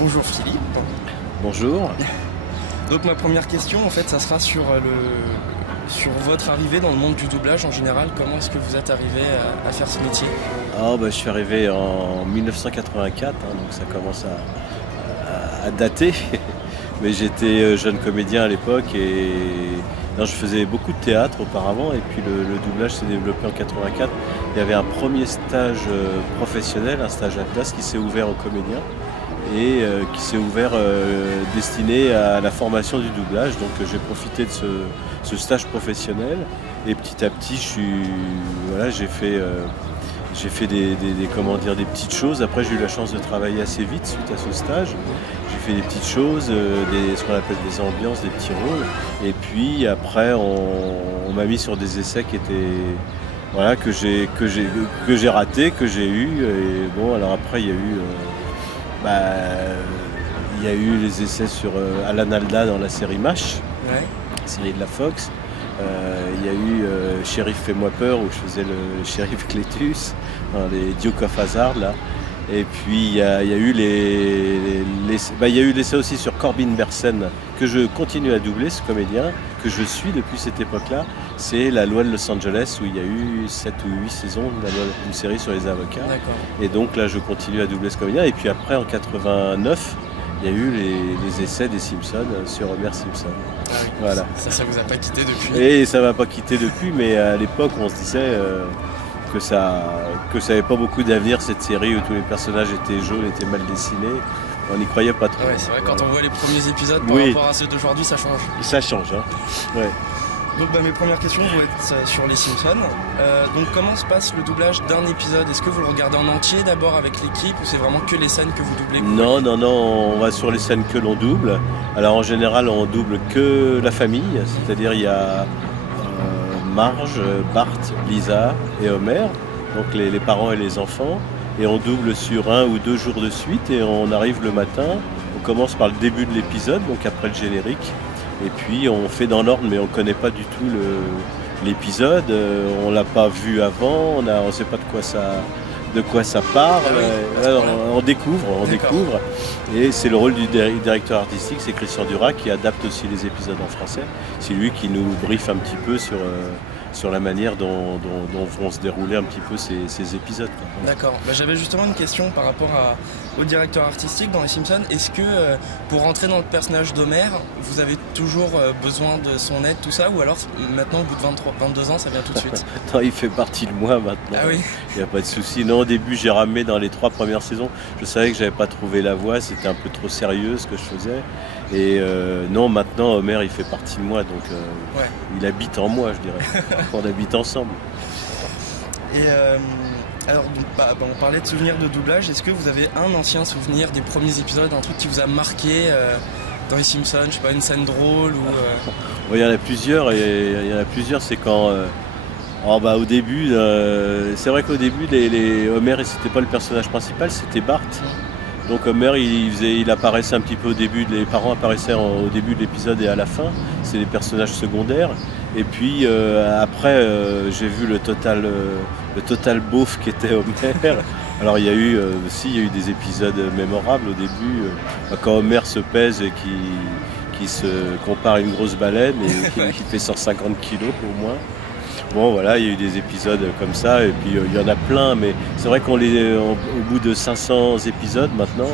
Bonjour Philippe. Bonjour. Donc ma première question, en fait, ça sera sur votre arrivée dans le monde du doublage en général. Comment est-ce que vous êtes arrivé à faire ce métier? Je suis arrivé en 1984, donc ça commence à dater. Mais j'étais jeune comédien à l'époque et je faisais beaucoup de théâtre auparavant. Et puis le doublage s'est développé en 84. Il y avait un premier stage professionnel, un stage à classe qui s'est ouvert aux comédiens et qui s'est ouvert destiné à la formation du doublage. Donc j'ai profité de ce stage professionnel et petit à petit j'ai fait des petites choses. Après j'ai eu la chance de travailler assez vite suite à ce stage. J'ai fait des petites choses, ce qu'on appelle des ambiances, des petits rôles. Et puis après on m'a mis sur des essais qui étaient que j'ai raté, que j'ai eu. Et bon, alors après il y a eu les essais sur Alan Alda dans la série MASH, série de la Fox. Il y a eu Shérif Fais-moi peur où je faisais le shérif Clétus dans les Duke of Hazzard là. Et puis il y a eu l'essai aussi sur Corbin Bernsen que je continue à doubler, ce comédien que je suis depuis cette époque-là. C'est La Loi de Los Angeles où il y a eu 7 ou 8 saisons d'une série sur les avocats. D'accord. Et donc là je continue à doubler ce comédien. Et puis après en 89, il y a eu les essais des Simpsons sur Homer Simpson. Ah oui, voilà. Ça vous a pas quitté depuis? Et ça m'a pas quitté depuis, mais à l'époque on se disait que ça avait pas beaucoup d'avenir cette série où tous les personnages étaient jaunes, étaient mal dessinés. On n'y croyait pas trop. Ouais, c'est vrai, quand on voit les premiers épisodes par rapport à ceux d'aujourd'hui, ça change. Ça change, hein. Ouais. Donc mes premières questions vont être sur les Simpsons. Donc comment se passe le doublage d'un épisode? Est-ce que vous le regardez en entier d'abord avec l'équipe ou c'est vraiment que les scènes que vous doublez? Non, on va sur les scènes que l'on double. Alors en général on double que la famille, c'est-à-dire il y a Marge, Bart, Lisa et Homer, donc les parents et les enfants. Et on double sur 1 ou 2 jours de suite et on arrive le matin. On commence par le début de l'épisode, donc après le générique. Et puis on fait dans l'ordre, mais on ne connaît pas du tout l'épisode. On ne l'a pas vu avant, on ne sait pas de quoi ça parle. On découvre. Et c'est le rôle du directeur artistique, c'est Christian Duras qui adapte aussi les épisodes en français. C'est lui qui nous briefe un petit peu sur la manière dont vont se dérouler un petit peu ces épisodes. D'accord. J'avais justement une question par rapport au directeur artistique dans les Simpsons. Est-ce que pour rentrer dans le personnage d'Homer, vous avez toujours besoin de son aide, tout ça, ou alors maintenant au bout de 22 ans, ça vient tout de suite? Non, il fait partie de moi maintenant. Ah oui. Il n'y a pas de souci. Non, au début, j'ai ramé dans les 3 premières saisons. Je savais que j'avais pas trouvé la voix, c'était un peu trop sérieux ce que je faisais. Et non, maintenant, Homer, il fait partie de moi, donc il habite en moi, je dirais. On habite ensemble. Et alors, on parlait de souvenirs de doublage. Est-ce que vous avez un ancien souvenir des premiers épisodes, un truc qui vous a marqué dans les Simpsons, je sais pas, une scène drôle ou Il y en a plusieurs, c'est quand... au début, c'est vrai qu'au début, Homer, c'était pas le personnage principal, c'était Bart. Donc Homer, il apparaissait un petit peu au début, les parents apparaissaient au début de l'épisode et à la fin, c'est des personnages secondaires. Et puis après, j'ai vu le total beauf qui était Homer. Alors il y a eu des épisodes mémorables au début, quand Homer se pèse et qui se compare à une grosse baleine et qui fait 150 kilos au moins. Bon voilà, il y a eu des épisodes comme ça et puis il y en a plein, mais c'est vrai au bout de 500 épisodes maintenant,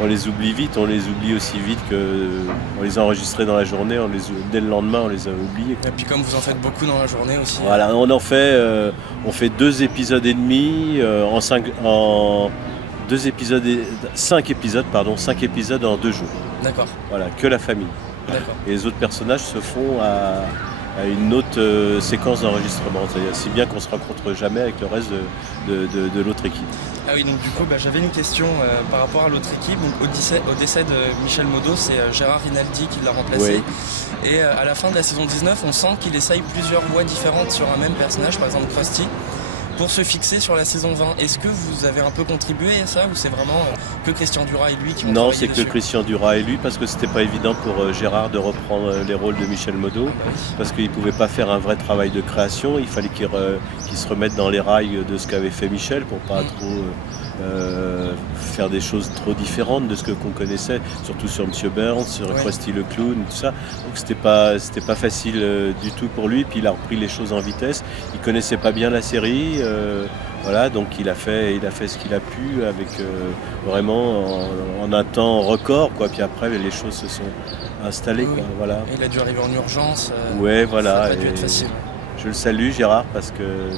on les oublie vite, on les oublie aussi vite qu'on les a enregistrés dans la journée, dès le lendemain on les a oubliés. Et puis comme vous en faites beaucoup dans la journée aussi. Voilà, on fait 2 épisodes et demi en 5 épisodes en 2 jours. D'accord. Voilà, que la famille. D'accord. Et les autres personnages se font à une autre séquence d'enregistrement, c'est-à-dire si bien qu'on ne se rencontre jamais avec le reste de l'autre équipe. Ah oui, donc du coup j'avais une question par rapport à l'autre équipe. Donc au décès de Michel Modo, c'est Gérard Rinaldi qui l'a remplacé. Oui. Et à la fin de la saison 19, on sent qu'il essaye plusieurs voix différentes sur un même personnage, par exemple Krusty. pour se fixer sur la saison 20. Est-ce que vous avez un peu contribué à ça ou c'est vraiment que Christian Duras et lui qui ont Non, travaillé c'est dessus? que Christian Duras et lui, parce que c'était pas évident pour Gérard de reprendre les rôles de Michel Modeau, parce qu'il pouvait pas faire un vrai travail de création, il fallait qu'il se remette dans les rails de ce qu'avait fait Michel pour pas trop faire des choses trop différentes de ce qu'on connaissait, surtout sur Monsieur Burns, sur Krusty le Clown, tout ça. Donc c'était pas facile du tout pour lui, puis il a repris les choses en vitesse. Il connaissait pas bien la série, voilà, donc il a fait ce qu'il a pu avec vraiment en un temps record, quoi. Puis après les choses se sont installées, quoi, voilà. Et il a dû arriver en urgence. Ouais, voilà. Ça a dû être facile. Je le salue, Gérard, parce que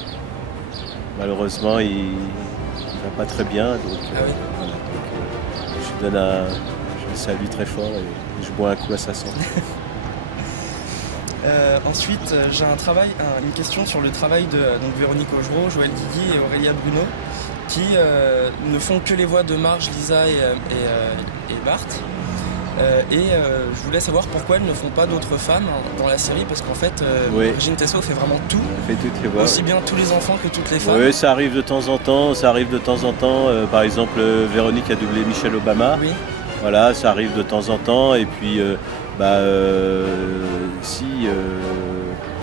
malheureusement il va pas très bien, donc, voilà, donc je le salue très fort et je bois un coup à sa santé. Ensuite, j'ai une question sur le travail de Véronique Augereau, Joël Guigui et Aurélia Bruno, qui ne font que les voix de Marge, Lisa et Bart. Je voulais savoir pourquoi elles ne font pas d'autres femmes dans la série, parce qu'en fait, Brigitte Tessot fait vraiment tout. Elle fait toutes les voix. Aussi bien tous les enfants que toutes les femmes. Oui, ça arrive de temps en temps. Par exemple, Véronique a doublé Michelle Obama. Oui. Voilà, ça arrive de temps en temps. Et puis,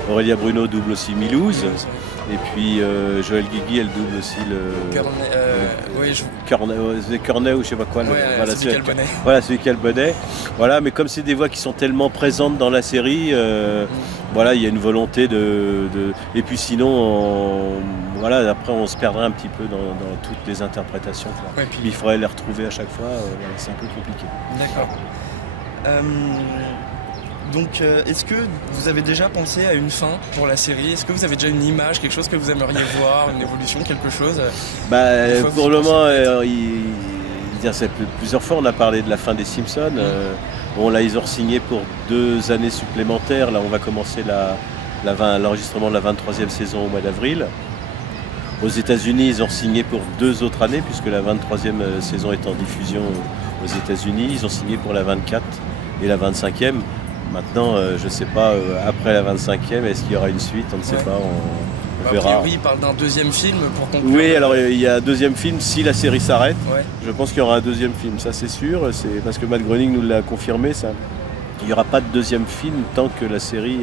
Aurélia Bruno double aussi Milouz. Et puis Joël Guigui, elle double aussi Cornet ou je sais pas quoi. Voilà, celui qui a le bonnet. Voilà, celui qui a le bonnet. Voilà, mais comme c'est des voix qui sont tellement présentes dans la série, voilà, il y a une volonté de... Et puis sinon, voilà, après on se perdrait un petit peu dans toutes les interprétations. Ouais, puis il faudrait les retrouver à chaque fois, voilà, c'est un peu compliqué. D'accord. Donc, est-ce que vous avez déjà pensé à une fin pour la série? Est-ce que vous avez déjà une image, quelque chose que vous aimeriez voir, une évolution, quelque chose? Pour le moment, plusieurs fois on a parlé de la fin des Simpsons. Bon, là ils ont signé pour 2 années supplémentaires. Là on va commencer l'enregistrement de la 23e saison au mois d'avril. Aux États-Unis, ils ont signé pour 2 autres années, puisque la 23e saison est en diffusion aux États-Unis. Ils ont signé pour la 24 et la 25e. Maintenant, je ne sais pas, après la 25e, est-ce qu'il y aura une suite? On ne sait pas, on verra. Oui, il parle d'un 2e film pour conclure. Oui, alors il y a un 2e film si la série s'arrête. Ouais. Je pense qu'il y aura un 2e film, ça c'est sûr. C'est parce que Matt Groening nous l'a confirmé, ça. Il n'y aura pas de 2e film tant que la série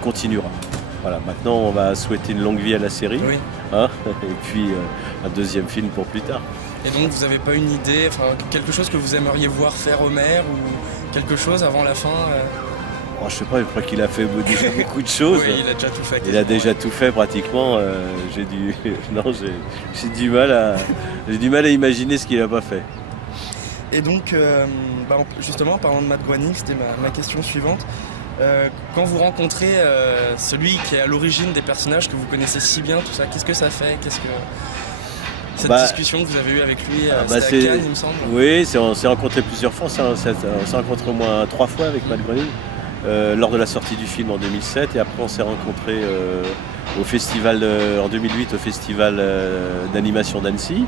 continuera. Voilà, maintenant on va souhaiter une longue vie à la série. Oui. Hein, et puis un 2e film pour plus tard. Et donc vous n'avez pas une idée, quelque chose que vous aimeriez voir faire Homer ou quelque chose avant la fin je sais pas, je crois qu'il a fait déjà beaucoup de choses. Oui, il a déjà tout fait. Il a déjà tout fait pratiquement. J'ai du mal à imaginer ce qu'il n'a pas fait. Et donc, justement, en parlant de Matt Groening, c'était ma question suivante. Quand vous rencontrez celui qui est à l'origine des personnages que vous connaissez si bien, tout ça, qu'est-ce que ça fait? Cette discussion que vous avez eue avec lui, c'était à Cannes, il me semble. Oui, on s'est rencontrés plusieurs fois. On s'est rencontrés au moins 3 fois avec Matt Groening. Lors de la sortie du film en 2007, et après on s'est rencontrés au festival en 2008 au festival d'animation d'Annecy,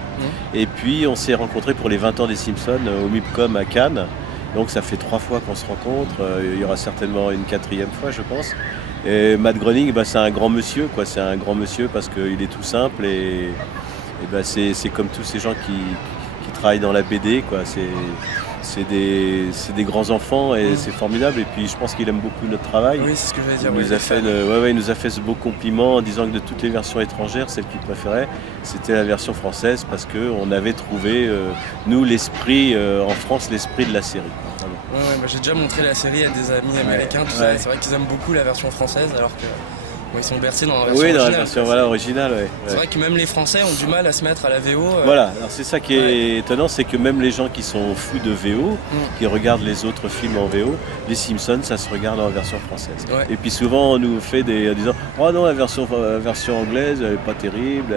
et puis on s'est rencontrés pour les 20 ans des Simpsons au MIPCOM à Cannes. Donc ça fait 3 fois qu'on se rencontre, il y aura certainement une 4e fois je pense. Et Matt Groening, c'est un grand monsieur, quoi. C'est un grand monsieur parce qu'il est tout simple et c'est comme tous ces gens qui travaillent dans la BD, quoi. C'est des grands enfants et c'est formidable. Et puis je pense qu'il aime beaucoup notre travail. Oui, c'est ce que je vais dire. Il nous a fait ce beau compliment en disant que de toutes les versions étrangères, celle qu'il préférait, c'était la version française parce qu'on avait trouvé, nous, l'esprit, en France, l'esprit de la série. J'ai déjà montré la série à des amis américains, tout ça. C'est vrai qu'ils aiment beaucoup la version française alors que... Ils sont bercés dans la version originale. Oui, dans la version originale, oui. C'est vrai que même les Français ont du mal à se mettre à la VO. Voilà, alors c'est ça qui est étonnant, c'est que même les gens qui sont fous de VO, qui regardent les autres films en VO, les Simpsons, ça se regarde en version française. Ouais. Et puis souvent, on nous fait en disant « Oh non, la version anglaise, elle n'est pas terrible,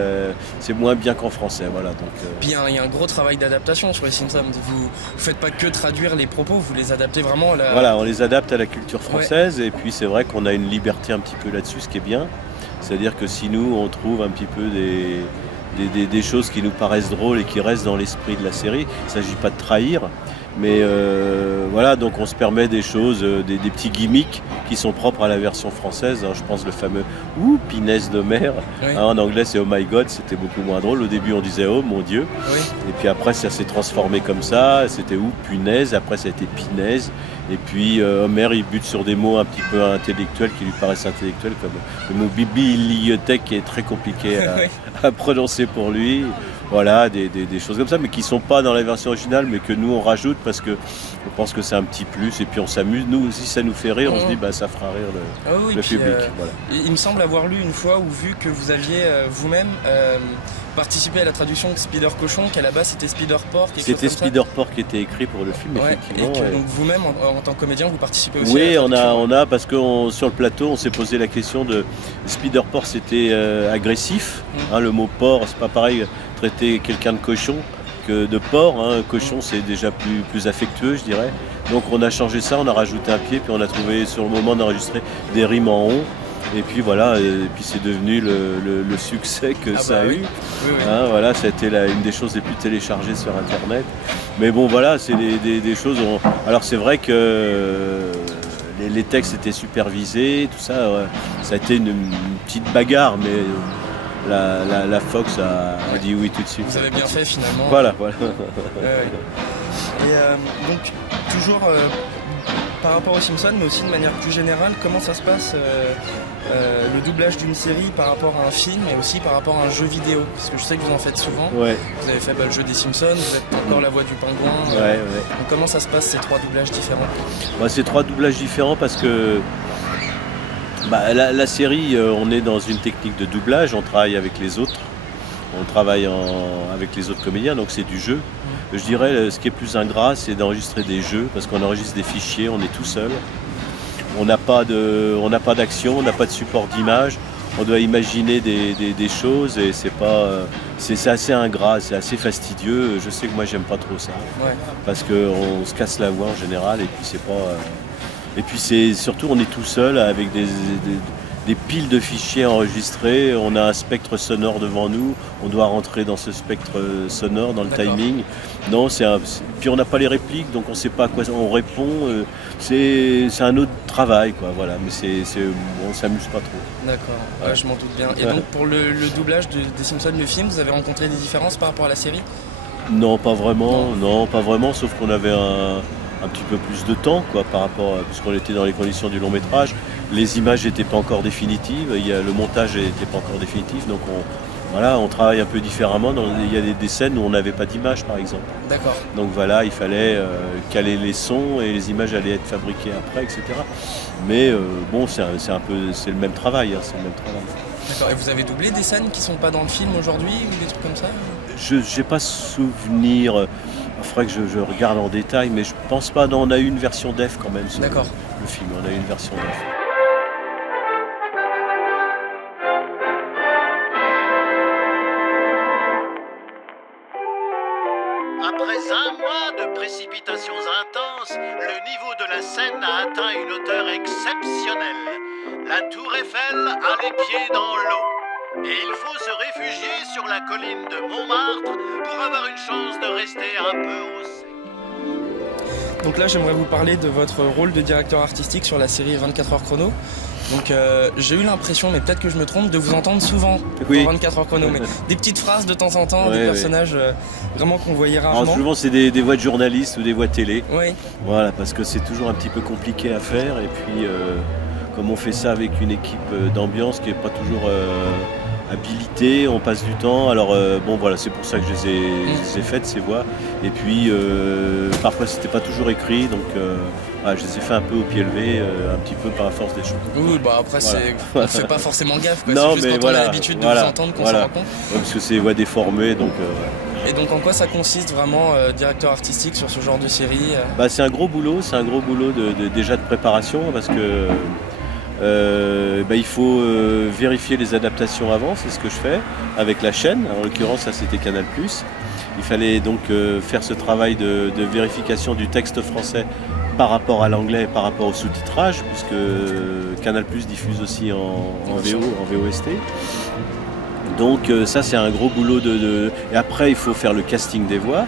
c'est moins bien qu'en français. » Voilà, donc, Puis il y a un gros travail d'adaptation sur les Simpsons. Vous ne faites pas que traduire les propos, vous les adaptez vraiment à la... Voilà, on les adapte à la culture française, et puis c'est vrai qu'on a une liberté un petit peu là-dessus, ce qui est bien. C'est-à-dire que si nous, on trouve un petit peu des choses qui nous paraissent drôles et qui restent dans l'esprit de la série, il ne s'agit pas de trahir, Mais voilà, donc on se permet des choses, des petits gimmicks qui sont propres à la version française. Je pense le fameux « Ouh, pinaise de mer Oui. En anglais, c'est « Oh my God », c'était beaucoup moins drôle. Au début, on disait « Oh mon Dieu Oui. ». Et puis après, ça s'est transformé comme ça. C'était « Ouh, punaise ». Après, ça a été « pinaise ». Et puis Homer, il bute sur des mots un petit peu intellectuels qui lui paraissent intellectuels, comme le mot bibliothèque qui est très compliqué Oui. à prononcer pour lui. Voilà, des choses comme ça, mais qui ne sont pas dans la version originale, mais que nous on rajoute parce que on pense que c'est un petit plus et puis on s'amuse. Nous aussi, ça nous fait rire, on se dit ça fera rire Ah oui, le puis, public. Voilà. Il me semble avoir lu une fois ou vu que vous aviez vous-même participé à la traduction de Spider Cochon, qu'à la base c'était Spider Porc. C'était Spider Porc qui était écrit pour le film, Ouais, effectivement. et que, Ouais. donc vous-même, en tant que comédien, vous participez aussi à Oui, la on traduction. a parce que sur le plateau, on s'est posé la question de Spider Porc, c'était agressif. Le mot porc, c'est pas pareil traiter quelqu'un de cochon que de porc. Cochon, c'est déjà plus affectueux, je dirais. Donc on a changé ça, on a rajouté un pied, puis on a trouvé sur le moment d'enregistrer des rimes en on. Et puis voilà, et puis c'est devenu le succès que ça a eu. Oui. Voilà, ça a été une des choses les plus téléchargées sur Internet. Mais bon, voilà, c'est des choses. Alors c'est vrai que les textes étaient supervisés, tout ça. Ça a été une petite bagarre, mais la Fox a dit oui tout de suite. Vous avez bien fait finalement. Voilà. Et donc, toujours par rapport aux Simpsons, mais aussi de manière plus générale, comment ça se passe le doublage d'une série par rapport à un film et aussi par rapport à un jeu vidéo? Parce que je sais que vous en faites souvent. Ouais. Vous avez fait le jeu des Simpsons, vous êtes encore la voix du pingouin. Ouais. Donc comment ça se passe ces trois doublages différents? C'est trois doublages différents parce que la série, on est dans une technique de doublage, on travaille avec les autres. On travaille avec les autres comédiens, donc c'est du jeu. Je dirais, ce qui est plus ingrat, c'est d'enregistrer des jeux, parce qu'on enregistre des fichiers, on est tout seul. On n'a pas d'action, on n'a pas de support d'image. On doit imaginer des choses et c'est assez ingrat, c'est assez fastidieux. Je sais que moi, j'aime pas trop ça, parce qu'on se casse la voix en général, et puis c'est pas. Et puis c'est surtout, on est tout seul avec des piles de fichiers enregistrés, on a un spectre sonore devant nous, on doit rentrer dans ce spectre sonore, dans le timing. Non, puis on n'a pas les répliques, donc on ne sait pas à quoi on répond. C'est un autre travail, quoi. Voilà. Mais on ne s'amuse pas trop. D'accord, je m'en doute bien. Et donc pour le doublage des Simpsons, le film, vous avez rencontré des différences par rapport à la série? Non, pas vraiment. Non, pas vraiment, sauf qu'on avait un petit peu plus de temps, quoi, par rapport puisqu'on était dans les conditions du long métrage. Les images n'étaient pas encore définitives, le montage n'était pas encore définitif, donc on travaille un peu différemment. Il y a des scènes où on n'avait pas d'image, par exemple. D'accord. Donc voilà, il fallait caler les sons et les images allaient être fabriquées après, etc. Mais c'est le même travail. C'est le même travail. D'accord. Et vous avez doublé des scènes qui sont pas dans le film aujourd'hui ou des trucs comme ça? Je n'ai pas souvenir. Il faudrait que je regarde en détail, mais je pense pas. Non, on a eu une version def quand même sur le film. On a eu une version def. Après un mois de précipitations intenses, le niveau de la Seine a atteint une hauteur exceptionnelle. La tour Eiffel a les pieds dans l'eau. Et il faut se réfugier sur la colline de Montmartre pour avoir une chance de rester un peu au sec. Donc là, j'aimerais vous parler de votre rôle de directeur artistique sur la série 24 heures chrono. Donc j'ai eu l'impression, mais peut-être que je me trompe, de vous entendre souvent dans 24 heures chrono. Mais des petites phrases de temps en temps, des personnages vraiment qu'on voyait rarement. Alors, souvent, c'est des voix de journalistes ou des voix télé. Oui. Voilà, parce que c'est toujours un petit peu compliqué à faire. Et puis, comme on fait ça avec une équipe d'ambiance qui n'est pas toujours habilitée, on passe du temps. Alors, c'est pour ça que je les ai faites, ces voix. Et puis, parfois, c'était pas toujours écrit. Donc, je les ai fait un peu au pied levé, un petit peu par la force des choses. Oui, après, on ne fait pas forcément gaffe. Non, c'est juste quand on a l'habitude de vous entendre qu'on s'en rend compte. Parce que c'est voix déformées, donc... Et donc en quoi ça consiste vraiment, directeur artistique sur ce genre de série? C'est un gros boulot, déjà de préparation, parce que il faut vérifier les adaptations avant, c'est ce que je fais avec la chaîne. En l'occurrence, ça c'était Canal+. Il fallait donc faire ce travail de vérification du texte français par rapport à l'anglais et par rapport au sous-titrage, puisque Canal+ diffuse aussi en VOST. Donc ça c'est un gros boulot et après il faut faire le casting des voix.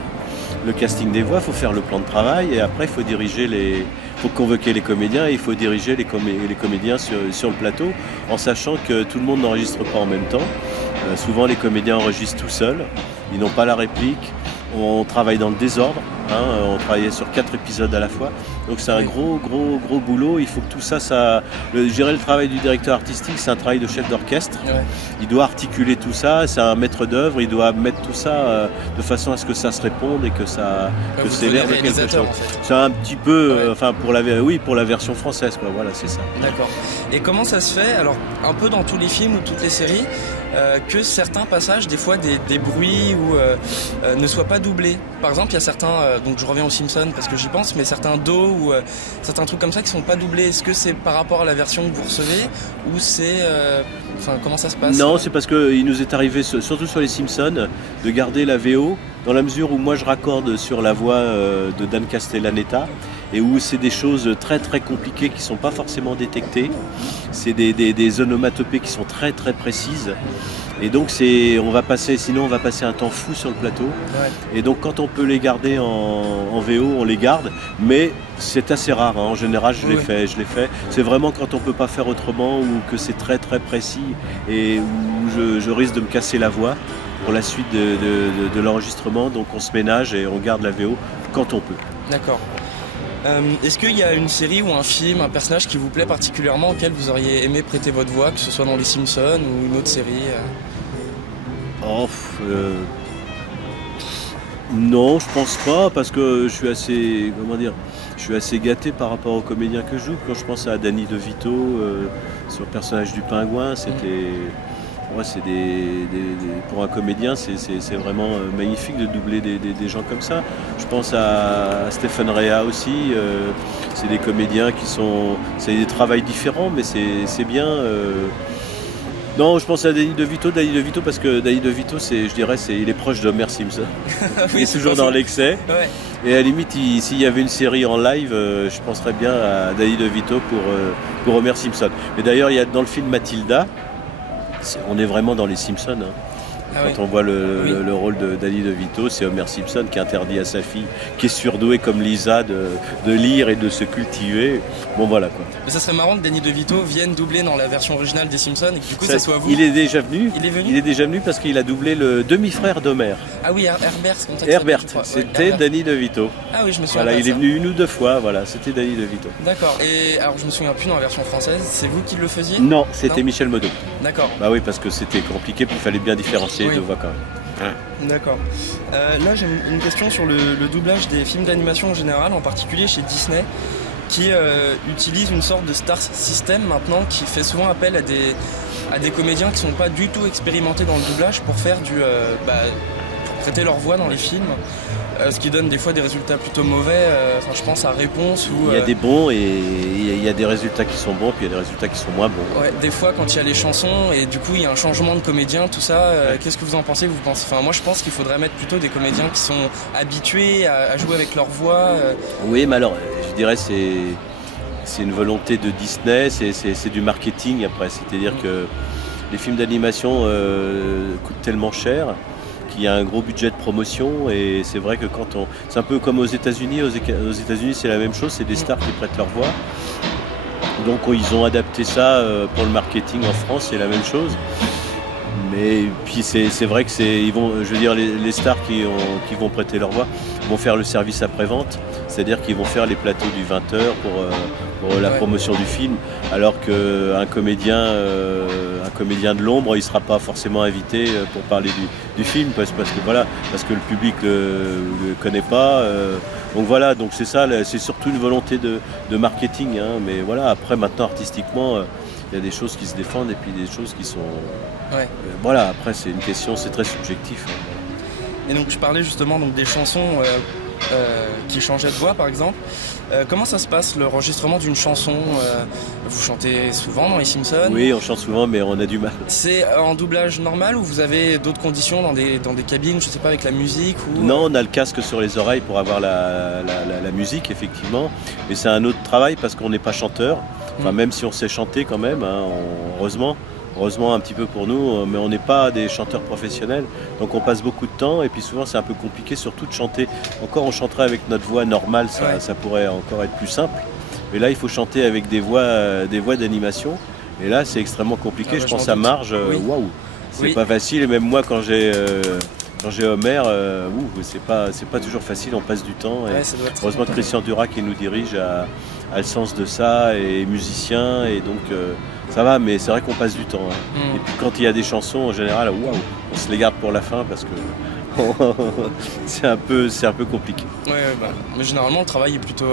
le casting des voix, il faut faire le plan de travail et après il faut convoquer les comédiens et il faut diriger les comédiens sur le plateau en sachant que tout le monde n'enregistre pas en même temps. Souvent les comédiens enregistrent tout seuls, ils n'ont pas la réplique, on travaille dans le désordre, on travaillait sur 4 épisodes à la fois, donc c'est un gros boulot, il faut que tout ça, je dirais le travail du directeur artistique, c'est un travail de chef d'orchestre, il doit articuler tout ça, c'est un maître d'œuvre, il doit mettre tout ça de façon à ce que ça se réponde et que c'est l'air de quelque chose. En fait. C'est un petit peu, pour la version française, quoi, voilà, c'est ça. D'accord. Et comment ça se fait, alors un peu dans tous les films ou toutes les séries, que certains passages, des fois des bruits ne soient pas doublés. Par exemple, il y a certains, donc je reviens aux Simpsons parce que j'y pense, mais certains dos ou certains trucs comme ça qui sont pas doublés. Est-ce que c'est par rapport à la version que vous recevez ou c'est, comment ça se passe? Non, c'est parce qu'il nous est arrivé, surtout sur les Simpsons, de garder la VO dans la mesure où moi je raccorde sur la voix de Dan Castellaneta et où c'est des choses très très compliquées qui ne sont pas forcément détectées. C'est des onomatopées qui sont très très précises. Et donc on va passer un temps fou sur le plateau. Ouais. Et donc quand on peut les garder en VO, on les garde. Mais c'est assez rare, en général je l'ai fait. C'est vraiment quand on ne peut pas faire autrement ou que c'est très très précis et où je risque de me casser la voix pour la suite de l'enregistrement. Donc on se ménage et on garde la VO quand on peut. D'accord. Est-ce qu'il y a une série ou un film, un personnage qui vous plaît particulièrement auquel vous auriez aimé prêter votre voix, que ce soit dans les Simpsons ou une autre série Non, je pense pas parce que je suis assez gâté par rapport aux comédiens que je joue. Quand je pense à Danny DeVito sur le personnage du pingouin, pour un comédien, c'est vraiment magnifique de doubler des gens comme ça. Je pense à Stephen Rea aussi. C'est des comédiens c'est des travails différents, mais c'est bien. Non, je pense à Danny DeVito parce que Danny DeVito, il est proche d'Homer Simpson. Il est toujours dans l'excès. Ouais. Et à la limite, s'il y avait une série en live, je penserais bien à Danny DeVito pour Homer Simpson. Mais d'ailleurs, il y a dans le film Mathilda. On est vraiment dans les Simpsons. Quand on voit le rôle de Danny DeVito, c'est Homer Simpson qui interdit à sa fille, qui est surdouée comme Lisa, de lire et de se cultiver. Bon voilà quoi. Mais ça serait marrant que Danny DeVito vienne doubler dans la version originale des Simpsons et que du coup ça soit vous. Il est déjà venu. Il est déjà venu parce qu'il a doublé le demi-frère d'Homer. Ah oui, Herbert, c'est comme ça. Herbert, c'était Danny DeVito. Ah oui, je me souviens. Voilà, il est venu 1 ou 2 fois, voilà, c'était Danny DeVito. D'accord. Et alors je me souviens plus dans la version française, c'est vous qui le faisiez? Non, c'était Michel Modo. D'accord. Bah oui, parce que c'était compliqué, il fallait bien différencier les deux voix quand même. D'accord. Là j'ai une question sur le doublage des films d'animation en général, en particulier chez Disney, qui utilise une sorte de star system maintenant, qui fait souvent appel à des comédiens qui sont pas du tout expérimentés dans le doublage pour faire pour prêter leur voix dans les films. Ce qui donne des fois des résultats plutôt mauvais. Je pense à Réponse où... Il y a des bons et il y a des résultats qui sont bons, puis il y a des résultats qui sont moins bons. Ouais, des fois quand il y a les chansons et du coup il y a un changement de comédien, tout ça, qu'est-ce que vous en pensez? Moi je pense qu'il faudrait mettre plutôt des comédiens qui sont habitués à jouer avec leur voix. Oui, mais alors je dirais c'est une volonté de Disney, c'est du marketing après. C'est-à-dire que les films d'animation coûtent tellement cher. Il y a un gros budget de promotion et c'est vrai que c'est un peu comme aux États-Unis. Aux États-Unis, c'est la même chose, c'est des stars qui prêtent leur voix. Donc ils ont adapté ça pour le marketing en France, c'est la même chose. Mais puis c'est vrai que les stars qui vont prêter leur voix vont faire le service après-vente, c'est-à-dire qu'ils vont faire les plateaux du 20h pour la promotion du film, alors qu'un comédien de l'ombre, il ne sera pas forcément invité pour parler du film, parce que le public le connaît pas. Donc voilà, donc c'est ça, c'est surtout une volonté de marketing. Mais voilà, après maintenant artistiquement, il y a des choses qui se défendent et puis des choses qui sont... voilà, après c'est une question, c'est très subjectif. Et donc je parlais justement des chansons qui changeaient de voix par exemple. Comment ça se passe l'enregistrement d'une chanson? Vous chantez souvent dans les Simpsons? Oui, on chante souvent, mais on a du mal. C'est en doublage normal ou vous avez d'autres conditions dans des cabines, je sais pas, avec la musique ou... Non, on a le casque sur les oreilles pour avoir la musique, effectivement. Mais c'est un autre travail parce qu'on n'est pas chanteur. Même si on sait chanter quand même, heureusement. heureusement un petit peu pour nous, mais on n'est pas des chanteurs professionnels, donc on passe beaucoup de temps et puis souvent c'est un peu compliqué surtout de chanter. Encore on chanterait avec notre voix normale, ça pourrait encore être plus simple, mais là il faut chanter avec des voix d'animation et là c'est extrêmement compliqué, je pense à Marge, waouh, c'est pas facile et même moi quand j'ai Homer, c'est pas toujours facile, on passe du temps. Et heureusement que Christian Dura qui nous dirige a le sens de ça et est musicien et donc ça va, mais c'est vrai qu'on passe du temps. Et puis quand il y a des chansons en général, on se les garde pour la fin parce que c'est un peu compliqué. Mais généralement le travail est plutôt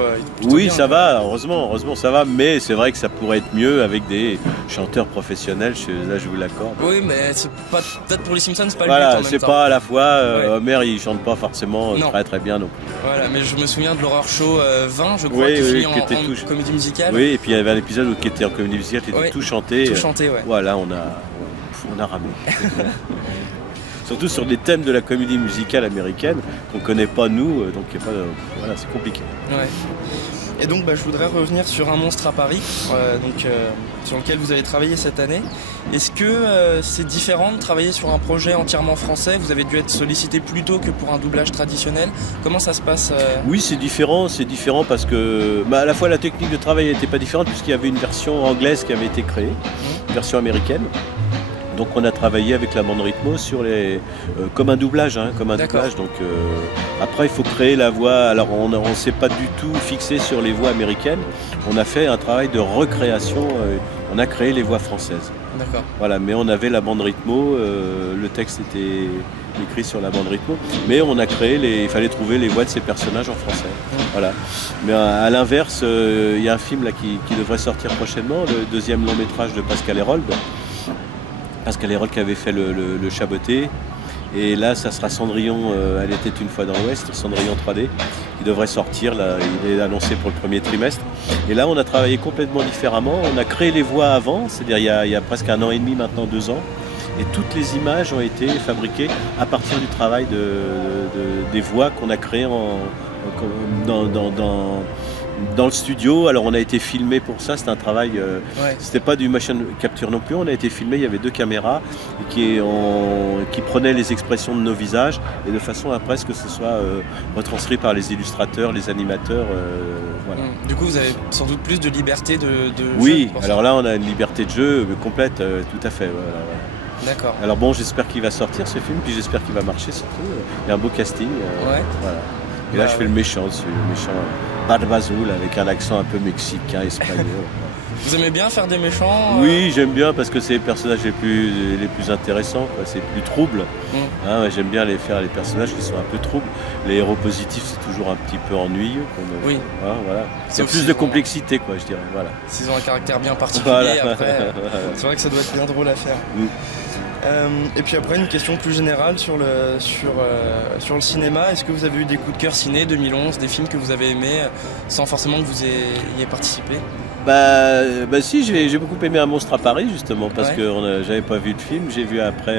oui, bien. Ça va, heureusement ça va, mais c'est vrai que ça pourrait être mieux avec des chanteurs professionnels, là je vous l'accorde. Oui, mais c'est pas, peut-être pour les Simpsons, c'est pas le but en même c'est temps. pas à la fois, Homer il chante pas forcément très bien non plus. Voilà, mais je me souviens de l'Horror Show 20, je crois, qui finit en comédie musicale. Oui, et puis il y avait un épisode qui était en comédie musicale, qui était tout chanté. Tout chanté, ouais. Voilà, on a ramé. Surtout sur des thèmes de la comédie musicale américaine qu'on ne connaît pas nous, donc c'est compliqué. Ouais. Et donc je voudrais revenir sur Un monstre à Paris, sur lequel vous avez travaillé cette année. Est-ce que c'est différent de travailler sur un projet entièrement français ? Vous avez dû être sollicité plus tôt que pour un doublage traditionnel. Comment ça se passe Oui, c'est différent parce que à la fois la technique de travail n'était pas différente puisqu'il y avait une version anglaise qui avait été créée, une version américaine. Donc on a travaillé avec la bande rythmo sur comme un doublage, Donc après il faut créer la voix. Alors on s'est pas du tout fixé sur les voix américaines. On a fait un travail de recréation. On a créé les voix françaises. D'accord. Voilà, mais on avait la bande rythmo. Le texte était écrit sur la bande rythmo, mais on a créé il fallait trouver les voix de ces personnages en français. Voilà. Mais à l'inverse, il y a un film là qui devrait sortir prochainement, le deuxième long métrage de Pascal Hérold. Pascal Hérold qui avait fait le Chaboté. Et là, ça sera Cendrillon, Elle était une fois dans l'Ouest, Cendrillon 3D, qui devrait sortir. Là, il est annoncé pour le premier trimestre. Et là, on a travaillé complètement différemment. On a créé les voix avant, c'est-à-dire il y a presque 1 an et demi, maintenant 2 ans. Et toutes les images ont été fabriquées à partir du travail des voix qu'on a créées dans le studio. Alors on a été filmé pour ça, c'était un travail, c'était pas du motion capture non plus, on a été filmé, il y avait 2 caméras qui prenaient les expressions de nos visages et de façon à presque que ce soit retranscrit par les illustrateurs, les animateurs. Voilà. Du coup vous avez sans doute plus de liberté de oui, jeu. Oui, alors là on a une liberté de jeu complète, tout à fait. Voilà. D'accord. Alors bon, j'espère qu'il va sortir ce film, puis j'espère qu'il va marcher surtout. Il y a un beau casting. Voilà. Et là je fais le méchant dessus, le méchant Bad Bazul avec un accent un peu mexicain, espagnol. Vous aimez bien faire des méchants Oui, j'aime bien parce que c'est les personnages les plus intéressants, quoi. C'est plus trouble. J'aime bien faire les personnages qui sont un peu troubles. Les héros positifs, c'est toujours un petit peu ennuyeux. Oui. Voilà. C'est plus de complexité, quoi, je dirais. Voilà. S'ils ont un caractère bien particulier, après, c'est vrai que ça doit être bien drôle à faire. Et puis après, une question plus générale sur le cinéma. Est-ce que vous avez eu des coups de cœur ciné 2011, des films que vous avez aimés sans forcément que vous ayez participé ? Si, j'ai beaucoup aimé Un monstre à Paris justement parce que j'avais pas vu le film, j'ai vu après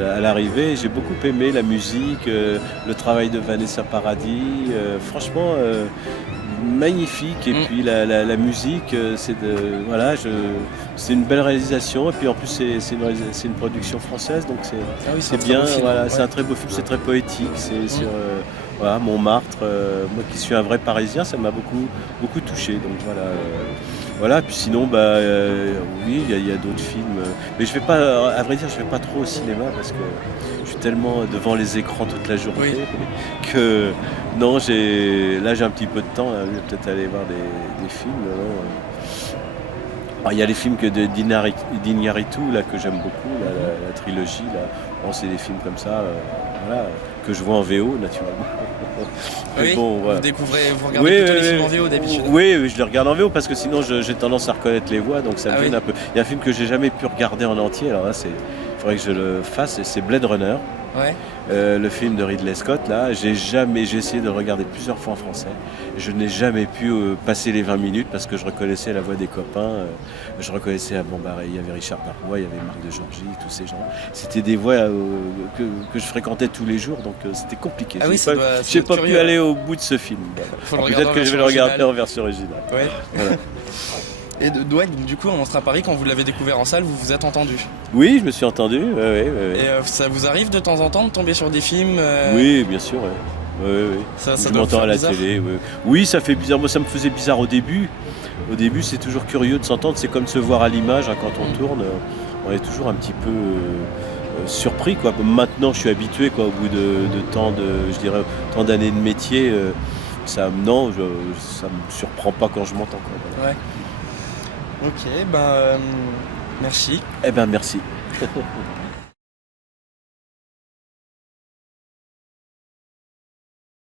à l'arrivée. J'ai beaucoup aimé la musique, le travail de Vanessa Paradis, franchement magnifique. Et puis la musique, c'est une belle réalisation et puis en plus c'est une production française donc c'est bien. C'est un très beau film, c'est très poétique, c'est sur Montmartre. Moi qui suis un vrai Parisien, ça m'a beaucoup touché. Donc voilà. Puis sinon, oui, il y a d'autres films. Mais je vais pas, à vrai dire, je vais pas trop au cinéma parce que je suis tellement devant les écrans toute la journée que non, j'ai un petit peu de temps. Je vais peut-être aller voir des films. Alors, il y a les films d'Iñárritu là que j'aime beaucoup, la trilogie là. Bon, c'est des films comme ça, que je vois en VO naturellement. Oui, vous regardez plutôt les films en VO d'habitude. Oui, je les regarde en VO parce que sinon j'ai tendance à reconnaître les voix, donc ça me gêne un peu. Il y a un film que j'ai jamais pu regarder en entier, alors là il faudrait que je le fasse, c'est Blade Runner. Le film de Ridley Scott, là, j'ai essayé de le regarder plusieurs fois en français. Je n'ai jamais pu passer les 20 minutes parce que je reconnaissais la voix des copains. Je reconnaissais, il y avait Richard Darbois, il y avait Marc de Georgie, tous ces gens. C'était des voix que je fréquentais tous les jours, donc c'était compliqué. Je n'ai pas pu aller au bout de ce film. Peut-être que je vais le regarder en version originale. Voilà. Et ouais, du coup, en Monstre à Paris, quand vous l'avez découvert en salle, vous vous êtes entendu. Oui, je me suis entendu. Et ça vous arrive de temps en temps de tomber sur des films Oui, bien sûr. Ouais. Ça Je doit m'entends faire à la bizarre. télé. Ouais. Oui, ça fait bizarre. Moi, ça me faisait bizarre au début. Au début, c'est toujours curieux de s'entendre. C'est comme se voir à l'image hein, quand on tourne. On est toujours un petit peu surpris, quoi. Maintenant, je suis habitué, quoi. Au bout de tant d'années de métier, ça me surprend pas quand je m'entends, quoi. Voilà. Ouais. Ok, merci. Eh ben, merci.